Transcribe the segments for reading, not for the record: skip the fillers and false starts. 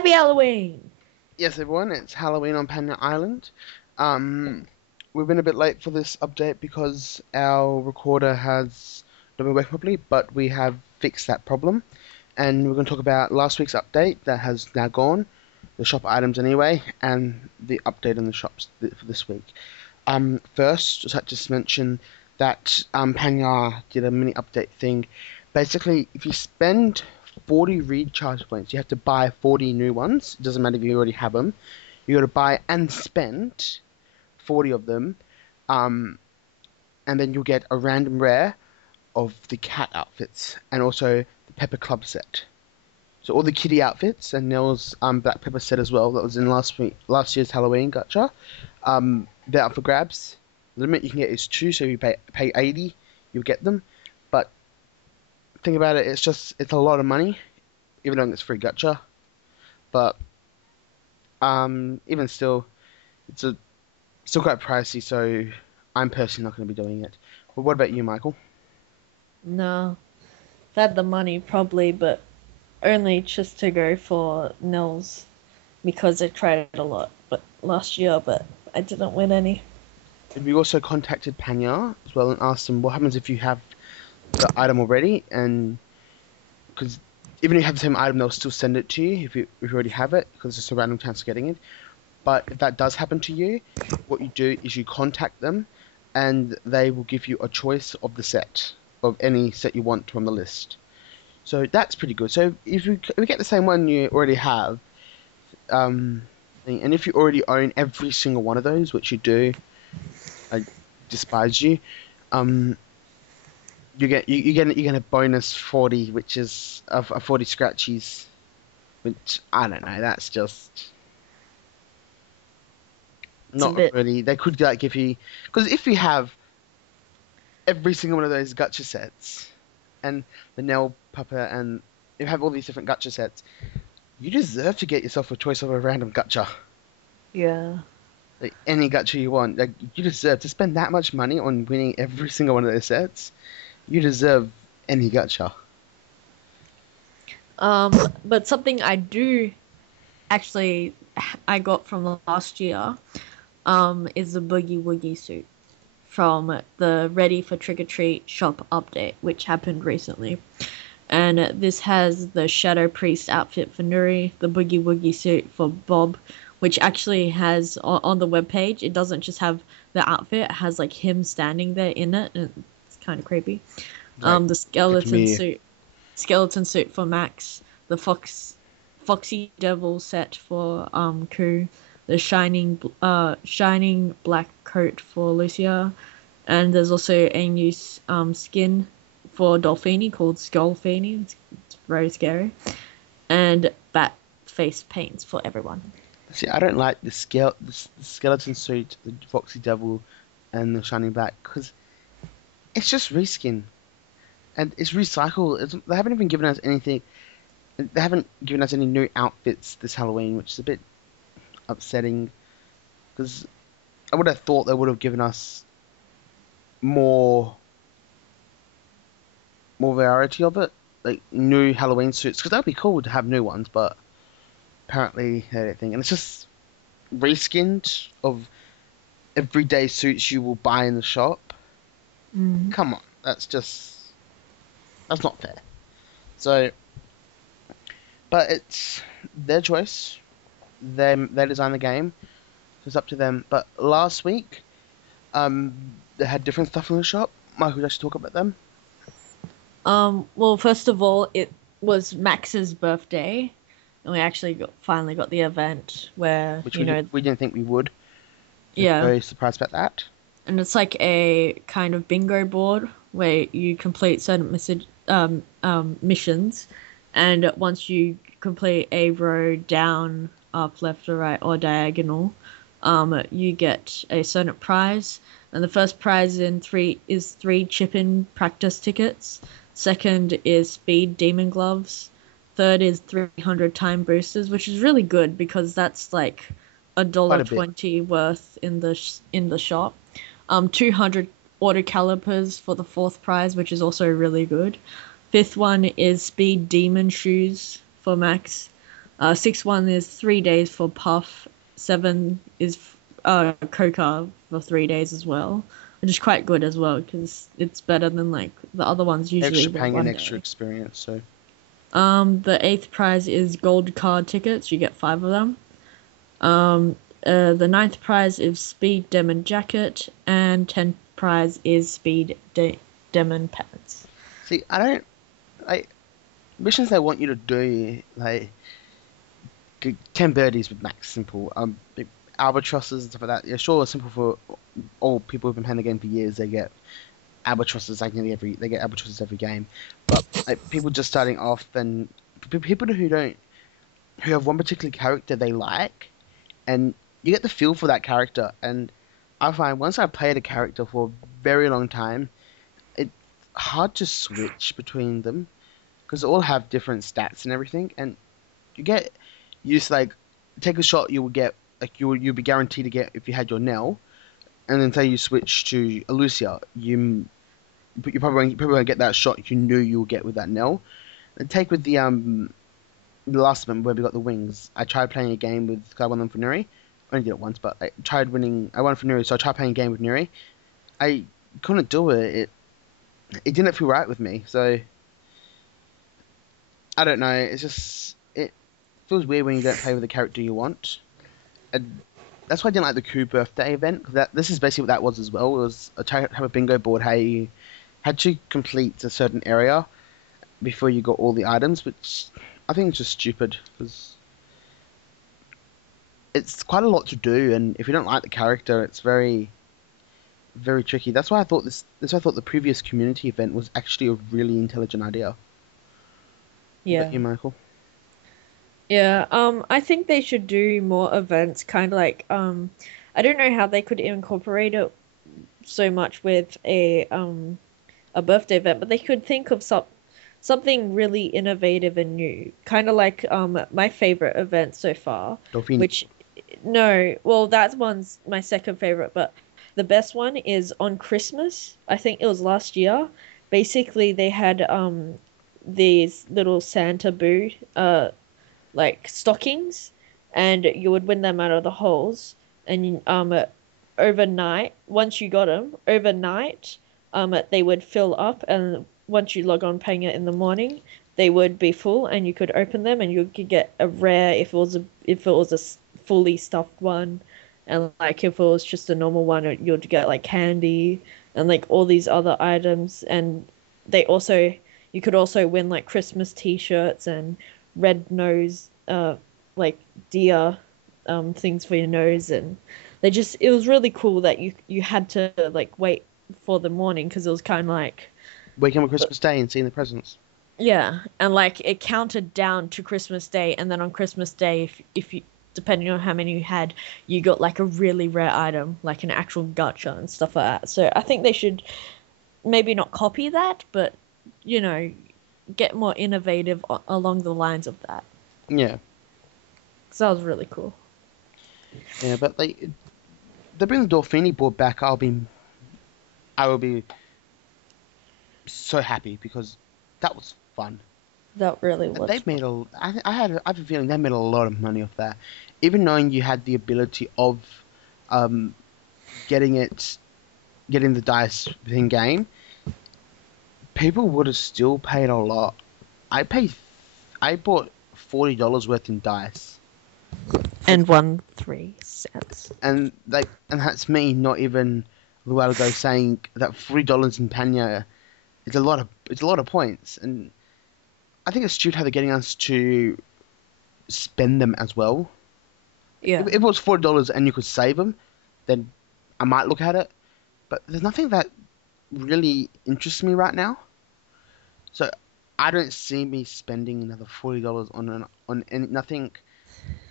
Happy Halloween! Yes, everyone, it's Halloween on Panya Island. We've been a bit late for this update because our recorder has not been working properly, but we have fixed that problem. And we're going to talk about last week's update that has now gone, the shop items anyway, and the update in the shops for this week. First, just like to mention that Panya did a mini update thing. Basically, if you spend 40 recharge points, you have to buy 40 new ones. It doesn't matter if you already have them. You got to buy and spend 40 of them, and then you'll get a random rare of the cat outfits and also the Pepper Club set. So all the kitty outfits and Nell's Black Pepper set as well that was in last year's Halloween gacha. They're up for grabs. The limit you can get is 2, so if you pay 80, you'll get them. But think about it, it's a lot of money, even though it's free gacha. But even still, it's still quite pricey, so I'm personally not going to be doing it. But what about you, Michael? No, if I had the money probably, but only just to go for Nils because I tried it a lot but last year, but I didn't win any. We also contacted Panya as well and asked them what happens if you have the item already, and because even if you have the same item, they'll still send it to you if you already have it, because it's just a random chance of getting it. But if that does happen to you, what you do is you contact them, and they will give you a choice of the set, of any set you want from the list. So that's pretty good. So if we get the same one you already have, and if you already own every single one of those, which you do, I despise you. You get a bonus 40, which is a 40 scratchies, which I don't know. That's just not really. They could like give you, because if you have every single one of those gacha sets and the Nell Papa, and you have all these different gacha sets, you deserve to get yourself a choice of a random gacha. Yeah. Like any gacha you want. Like you deserve to spend that much money on winning every single one of those sets. You deserve any gacha. But something I do actually I got from last year, is the Boogie Woogie suit from the Ready for Trick or Treat shop update, which happened recently. And this has the Shadow Priest outfit for Nuri, the Boogie Woogie suit for Bob, which actually has on the webpage, it doesn't just have the outfit, it has like him standing there in it, and it's kind of creepy. Right. The skeleton suit for Max, the Foxy Devil set for Ku, the shining black coat for Lucia, and there's also a new skin for Dolphini called Skullfini. It's very scary, and bat face paints for everyone. See, I don't like the skeleton suit, the Foxy Devil, and the Shining Black, because it's just reskin. And it's recycled. They haven't even given us anything. They haven't given us any new outfits this Halloween, which is a bit upsetting. Because I would have thought they would have given us more variety of it. Like new Halloween suits. Because that would be cool to have new ones, but apparently they don't think. And it's just reskinned of everyday suits you will buy in the shop. Come on. That's not fair. So, but it's their choice. They design the game. So it's up to them. But last week, they had different stuff in the shop. Michael, would you like to talk about them? Well, first of all, it was Max's birthday, and we actually finally got the event where, Which we didn't think we would. Yeah. Very surprised about that. And it's like a kind of bingo board where you complete certain missions, and once you complete a row down, up, left, or right, or diagonal, you get a certain prize. And the first prize is 3 chip-in practice tickets. Second is speed demon gloves. Third is 300 time boosters, which is really good because that's like $1.20 worth in the shop. 200 auto calipers for the 4th prize, which is also really good. 5th one is speed demon shoes for Max. Six one is 3 days for Puff. Seven is Coca for 3 days as well, which is quite good as well because it's better than like the other ones. Usually Extra they're paying an one extra day. experience. So The eighth prize is gold card tickets. You get 5 of them. The ninth prize is speed demon jacket, and 10th prize is speed demon pants. see, I don't like missions they want you to do like 10 birdies with max simple. Albatrosses and stuff like that. Yeah, sure, it's simple for all people who've been playing the game for years. They get albatrosses like nearly every. They get albatrosses every game, but like, people just starting off and people who have one particular character they like, and you get the feel for that character. And I find once I played a character for a very long time, it's hard to switch between them because they all have different stats and everything, and you get used to like take a shot you will get like you'll be guaranteed to get if you had your Nell, and then say you switch to Lucia, you probably won't get that shot you knew you would get with that Nell. And take with the last one where we got the wings. I tried playing a game with I won them for Nuri. I only did it once, but I tried winning. I won for Nuri, so I tried playing a game with Nuri. I couldn't do it. It didn't feel right with me. So I don't know. It's just it feels weird when you don't play with the character you want. And that's why I didn't like the Coup birthday event. Cause this is basically what that was as well. It was a type of bingo board. How you had to complete a certain area before you got all the items, which I think it's just stupid because it's quite a lot to do, and if you don't like the character, it's very, very tricky. That's why I thought That's why I thought the previous community event was actually a really intelligent idea. What Yeah. about you, Michael? Yeah, I think they should do more events, kind of like, I don't know how they could incorporate it so much with a birthday event, but they could think of something really innovative and new, kind of like my favorite event so far, Dolphini. which no, well that one's my second favorite, but the best one is on Christmas. I think it was last year. Basically, they had these little Santa boo like stockings, and you would win them out of the holes. And overnight, once you got them overnight, they would fill up, and once you log on paying it in the morning, they would be full, and you could open them, and you could get a rare if it was a fully stuffed one, and like if it was just a normal one, you'd get like candy and like all these other items, and they also you could also win like Christmas T-shirts and red nose, like deer, things for your nose, and it was really cool that you had to like wait for the morning because it was kind of like Waking up on Christmas Day and seeing the presents. yeah, and like it counted down to Christmas Day, and then on Christmas Day, if you depending on how many you had, you got like a really rare item, like an actual gacha and stuff like that. So I think they should maybe not copy that, but you know, get more innovative along the lines of that. Yeah, Because that was really cool. yeah, but they bring the Dolphini board back. I will be so happy because that was fun. That really And was they've fun. made I have a feeling they made a lot of money off that. Even knowing you had the ability of um, getting getting the dice within game, people would have still paid a lot. I bought $40 worth in dice, And won 3 cents. and that's me not even a while ago saying that $40 in Panya is a lot of points, and I think it's stupid how they're getting us to spend them as well. Yeah. If it was $40 and you could save them, then I might look at it. But there's nothing that really interests me right now, so I don't see me spending another $40 on nothing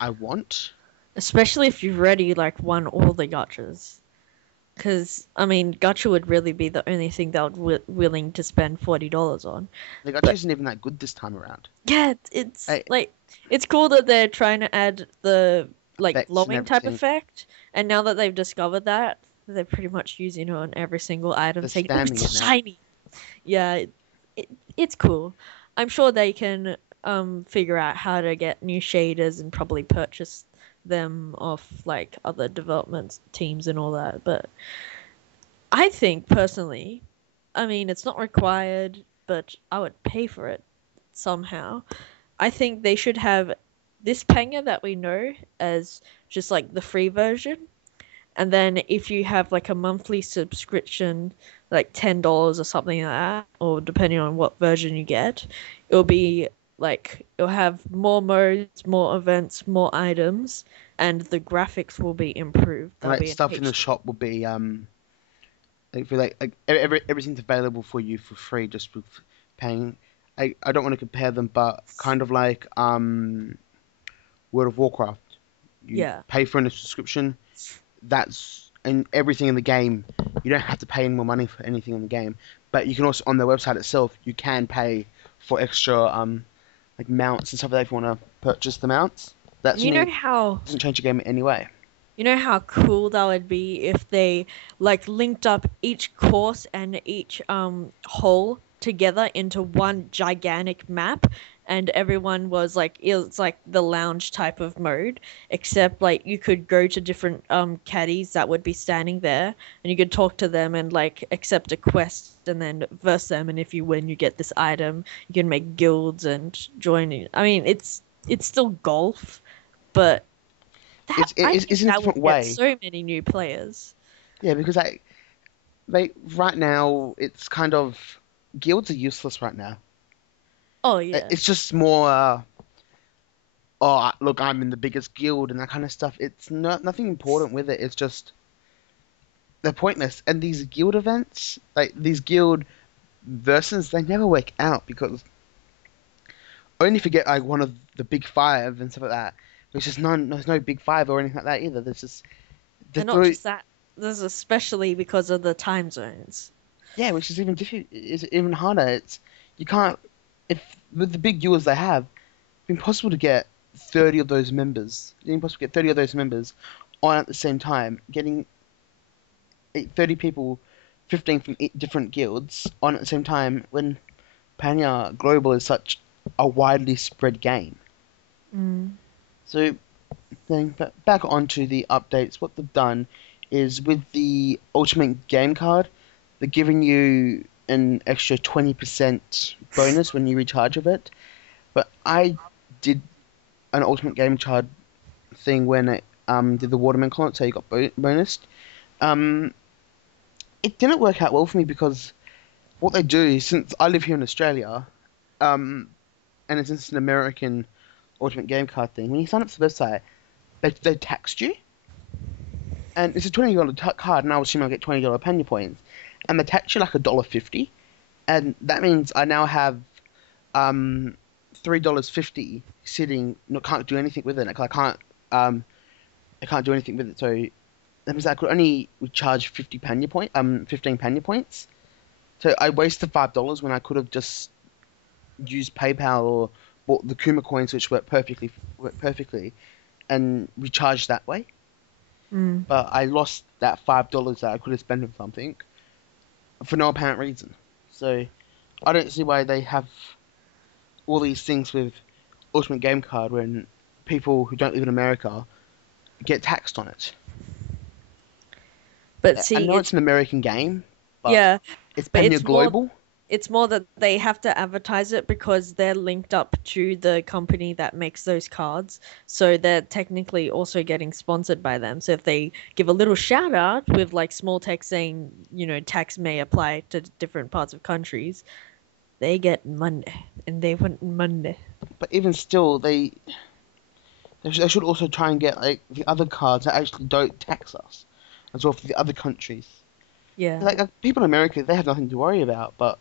I want. Especially if you've already like won all the gachas. Because I mean, gacha would really be the only thing that would willing to spend $40 on. The gacha But isn't even that good this time around. yeah, it's I, like it's cool that they're trying to add the like Effects and glowing type everything. effect, and now that they've discovered that, they're pretty much using it on every single item, They're saying, "Oh, spamming it it's now. shiny." Yeah, it's cool. I'm sure they can figure out how to get new shaders and probably purchase them off like other development teams and all that. But I think personally, I mean, it's not required, but I would pay for it somehow. I think they should have this Panga that we know as just like the free version. And then if you have like a monthly subscription, like $10 or something like that, or depending on what version you get, it'll be like it'll have more modes, more events, more items, and the graphics will be improved. And They'll like be in stuff in the HD. shop will be like for like everything's available for you for free just with paying. I don't want to compare them, but kind of like World of Warcraft. You Yeah. pay for a subscription. That's and everything in the game. You don't have to pay any more money for anything in the game, but you can also on their website itself you can pay for extra like mounts and stuff like that if you want to purchase the mounts. That And to me doesn't change the game in any way. you know how cool that would be if they like linked up each course and each hole together into one gigantic map, and everyone was like it's like the lounge type of mode, except like you could go to different caddies that would be standing there, and you could talk to them and like accept a quest and then verse them, and if you win you get this item. You can make guilds and join. I mean, it's still golf, but I think It's in a that would different get way. so many new players. Yeah, because they right now it's kind of guilds are useless right now. Oh yeah, It's just more oh look I'm in the biggest guild and that kind of stuff. It's not nothing important with it. It's just they're pointless. And these guild events, like these guild versus, they never work out because only if you get like one of the big five and stuff like that. Which is none. There's no big five or anything like that either. There's just the and not three. just that. This is especially because of the time zones. Yeah, which is even is even harder. It's you can't if with the big viewers they have, it's impossible to get 30 of those members. It's impossible to get 30 of those members on at the same time. Getting 30 people, 15 from different guilds on at the same time when Panya Global is such a widely spread game. Mm. So then, but back onto the updates. What they've done is with the Ultimate Game Card, they're giving you an extra 20% bonus when you recharge of it. But I did an Ultimate Game Card thing when it did the Waterman Column, so you got bonused. Um, it didn't work out well for me because what they do, since I live here in Australia, and since it's an American Ultimate Game Card thing, when you sign up to the website, they taxed you. And it's a $20 card, and I was assuming I'll get $20 penny points. And they tax you like $1.50. And that means I now have $3.50 sitting, can't do anything with it. Like, I can't do anything with it. So that means I could only charge 15 penny points. So I wasted $5 when I could have just used PayPal or bought the Kuma coins, which work perfectly, and recharged that way. Mm. But I lost that $5 that I could have spent on something for no apparent reason. So I don't see why they have all these things with Ultimate Game Card when people who don't live in America get taxed on it. But I see, know it's an American game, but yeah, it's but Penya Global. it's more that they have to advertise it because they're linked up to the company that makes those cards. So they're technically also getting sponsored by them. So if they give a little shout out with like small text saying, tax may apply to different parts of countries, they get money and they want money. But even still, they should also try and get like the other cards that actually don't tax us as well for the other countries. Yeah. Like people in America, they have nothing to worry about, but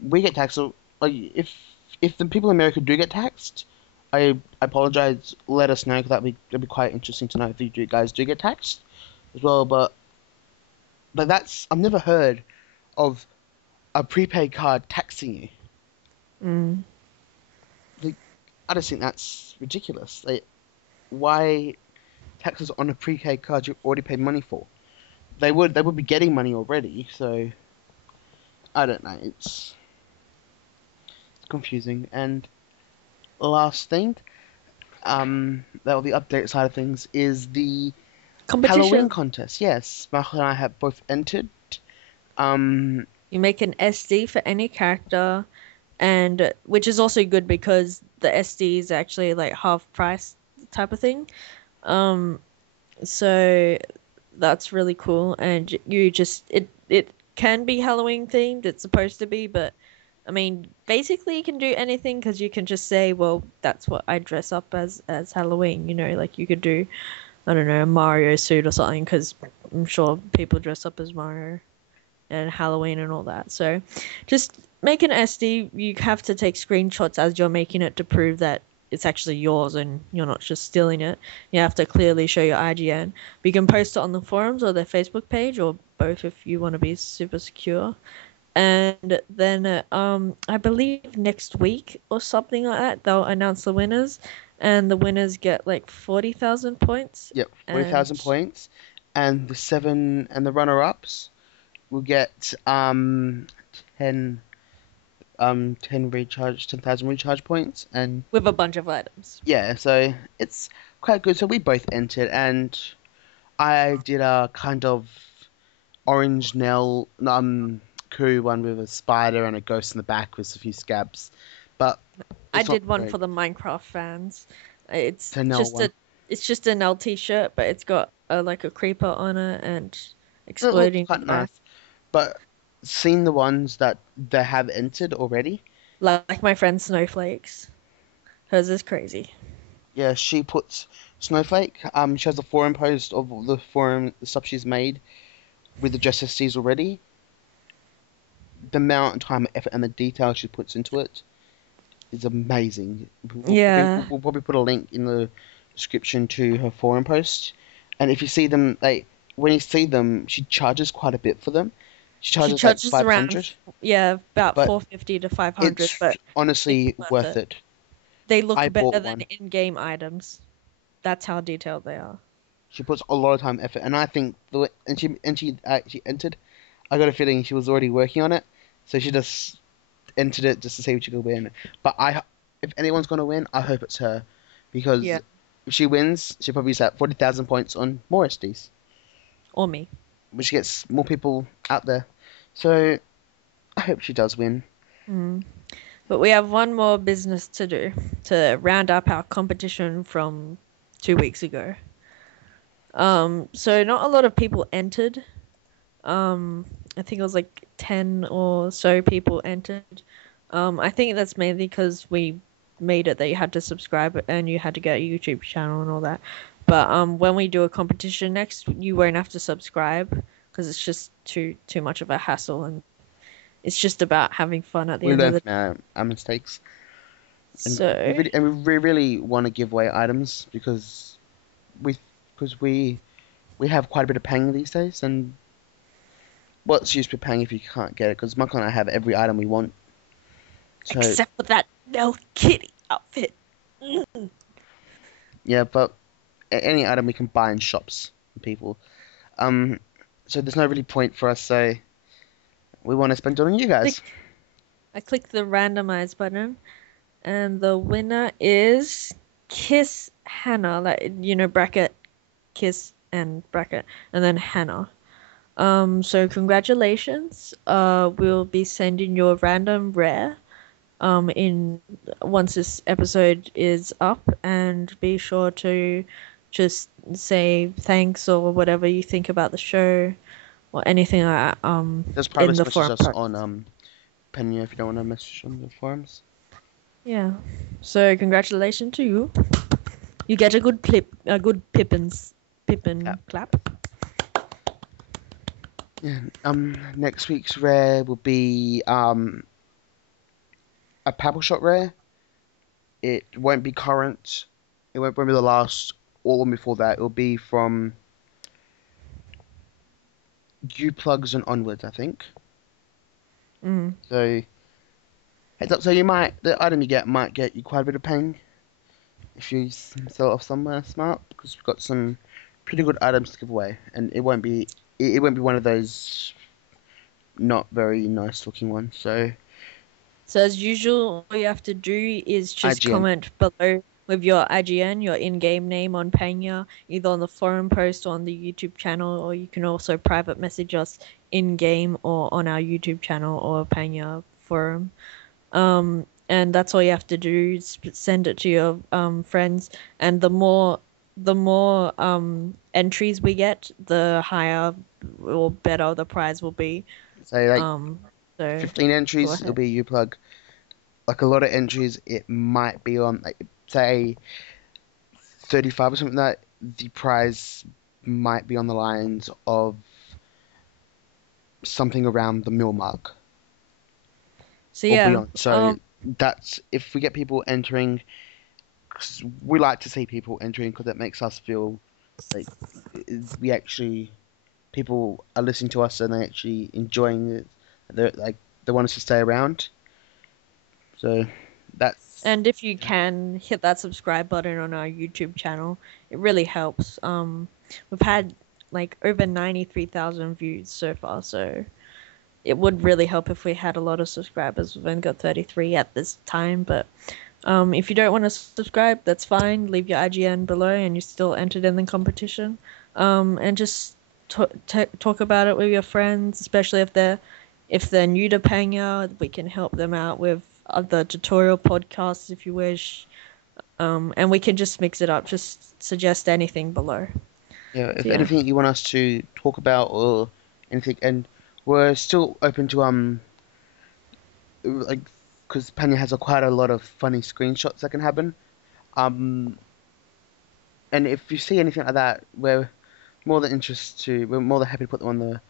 we get taxed. So, like, if the people in America do get taxed, I apologize. Let us know because that'd be quite interesting to know if you guys do get taxed as well. But that's I've never heard of a prepaid card taxing you. Mm. Like, I just think that's ridiculous. Like, why taxes on a prepaid card you've already paid money for? They would be getting money already. So I don't know. It's confusing. And last thing, that will the update side of things, is the Halloween Competition. contest. Yes, Michael and I have both entered. Um, You make an SD for any character, and which is also good because the SD is actually like half price type of thing. Um, so that's really cool, and you just it can be Halloween themed. It's supposed to be, but I mean, basically you can do anything because you can just say, well, that's what I dress up as Halloween. Like you could do, I don't know, a Mario suit or something because I'm sure people dress up as Mario and Halloween and all that. So just make an SD. You have to take screenshots as you're making it to prove that it's actually yours and you're not just stealing it. You have to clearly show your IGN. But you can post it on the forums or their Facebook page or both if you want to be super secure. And then I believe next week or something like that, they'll announce the winners, and the winners get like 40,000 points. yep, And 40,000 points, and the runner-ups will get 10 10,000 recharge points, and with a bunch of items. yeah, so it's quite good. So we both entered, and I did a kind of orange nail crew one with a spider and a ghost in the back with a few scabs, but I it's not did one very for the Minecraft fans. It's to nail just one. an L t-shirt, but it's got like a creeper on it and It looks exploding quite life. nice, but seeing the ones that they have entered already, Like my friend Snowflakes. Hers is crazy. yeah, she puts Snowflake. She has a forum post of the stuff she's made with the Justice Seas already. The amount of time, effort, and the detail she puts into it is amazing. Yeah. We'll probably put a link in the description to her forum post. And if you see them, like when you see them, she charges quite a bit for them. She She charges like charges around 500, about but 450 to 500, it's but it's honestly worth worth it. it. They look I better bought than one. in-game items. That's how detailed they are. She puts a lot of time, effort, and I think she entered. I got a feeling she was already working on it, so she just entered it just to see what she could win. But if anyone's gonna win, I hope it's her, because Yeah, if she wins, she'll probably set 40,000 points on more SDs, or me. which gets more people out there. So I hope she does win. Mm. But we have one more business to do to round up our competition from 2 weeks ago. So not a lot of people entered. I think it was like 10 or so people entered. I think that's mainly because we made it that you had to subscribe and you had to get a YouTube channel and all that. But when we do a competition next, you won't have to subscribe because it's just too much of a hassle, and it's just about having fun at the We end of learn the. from our mistakes, and So we really want to give away items we because we have quite a bit of pang these days, and what's use for pang if you can't get it? Because Michael and I have every item we want. So except for that Nell Kitty outfit. yeah, but any item we can buy in shops from people. Um, so there's no really point for us. So we want to spend it on you guys. I click the randomize button, and the winner is Kiss Hannah. Like bracket Kiss and bracket, and then Hannah. So congratulations. We'll be sending your random rare. In once this episode is up, and be sure to just say thanks or whatever you think about the show or anything like that. Just In private the message forum us post. on Penya if you don't want to message on the forums. Yeah. So congratulations to you. You get a good Pippin Yeah. clap. Yeah. Next week's rare will be a Papel shot rare. It won't be current. It won't be the last or one before that. It'll be from U plugs and onwards, I think. Mm. So heads up. So the item you get might get you quite a bit of ping if you sell it off somewhere smart, because we've got some pretty good items to give away, and it won't be one of those not very nice looking ones. So So as usual, all you have to do is just IGN. comment below with your IGN, your in-game name on Panya, either on the forum post or on the YouTube channel, or you can also private message us in-game or on our YouTube channel or Panya forum. And that's all you have to do. Send it to your friends, and the more entries we get, the higher or better the prize will be. So like Um, so 15 go entries, it'll ahead. be you plug. Like a lot of entries, it might be on like say 35 or something like that. The prize might be on the lines of something around the mil mark So or yeah, beyond. So that's if we get people entering, 'cause we like to see people entering because it makes us feel like we actually people are listening to us and they actually enjoying it. They're like they want us to stay around. So that's and if you can hit that subscribe button on our YouTube channel, it really helps. We've had like over 93,000 views so far, so it would really help if we had a lot of subscribers. We've only got 33 at this time, but if you don't want to subscribe, that's fine. Leave your IGN below, and you're still entered in the competition. And just talk about it with your friends, especially if they're new to Panga. We can help them out with other tutorial podcasts if you wish. And we can just mix it up. Just suggest anything below. yeah. If So yeah. anything you want us to talk about or anything, and we're still open to like because Panya has quite a lot of funny screenshots that can happen. Um, and if you see anything like that, we're more than happy to put them on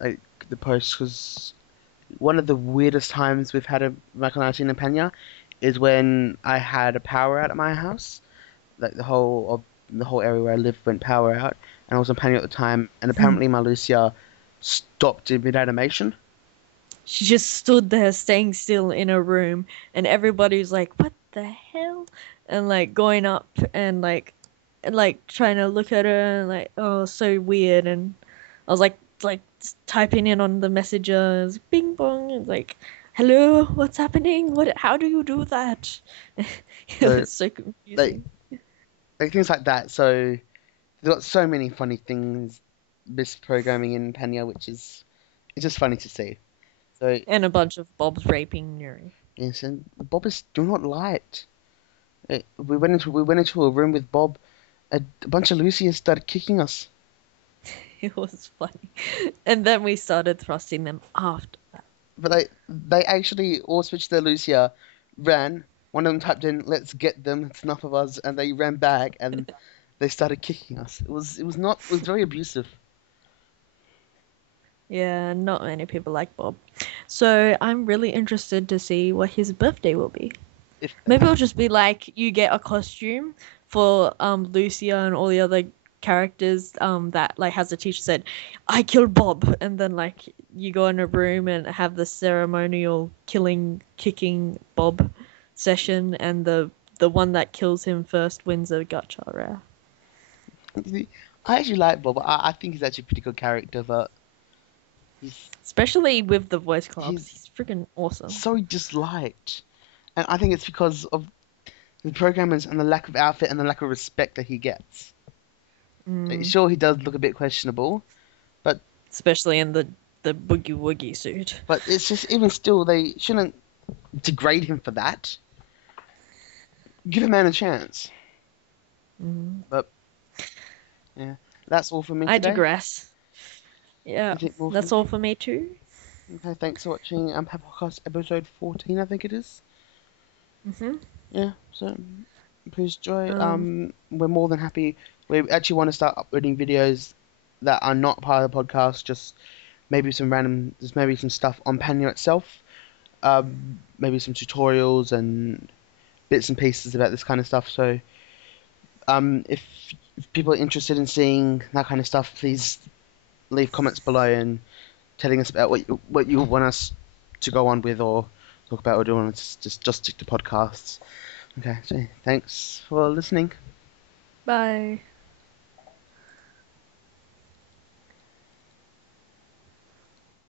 like the post because one of the weirdest times we've had a Michael 19 in Pena is when I had a power out at my house. Like the whole area where I live went power out, and I was on Pena at the time, and apparently my Lucia stopped in mid animation. She just stood there staying still in a room, and everybody's like, what the hell? And like going up and trying to look at her and like, oh, so weird. And I was like typing in on the messenger, it was bing bong, and like, hello, what's happening? How do you do that? It So was so like confusing. things like that. So they've got so many funny things misprogramming in Pena, which is it's just funny to see. So And a bunch of Bob's raping Nuri. yes, and Bob is do not light. We went into a room with Bob. A bunch of Lucians started kicking us. It was funny. And then we started thrusting them after. But they actually all switched their Lucia, ran. One of them typed in, "Let's get them. It's enough of us," and they ran back and they started kicking us. It was very abusive. Yeah, not many people like Bob. So I'm really interested to see what his birthday will be. If Maybe it'll just be like you get a costume for Lucia and all the other characters that like has a teacher said, I killed Bob, and then like you go in a room and have the ceremonial kicking Bob session, and the one that kills him first wins a gacha rare. I actually like Bob. I think he's actually a pretty good character, but he's Especially with the voice clubs. he's He's freaking awesome. so disliked, and I think it's because of the programmers and the lack of outfit and the lack of respect that he gets. Like, Mm. sure, he does look a bit questionable, but Especially in the boogie woogie suit. it's just even still they shouldn't degrade him for that. Give a man a chance. Mm. But yeah, that's all for me I today. digress. Yeah, Anything more from that's all for me too. Okay, thanks for watching Podcast episode 14, I think it is. Mhm. Yeah, so please enjoy. Um, We're more than happy. We actually want to start uploading videos that are not part of the podcast, just just maybe some stuff on Panya itself. Maybe some tutorials and bits and pieces about this kind of stuff. So, if people are interested in seeing that kind of stuff, please leave comments below and telling us about what you want us to go on with or talk about, or do you want us to just stick to podcasts? Okay, so thanks for listening. bye.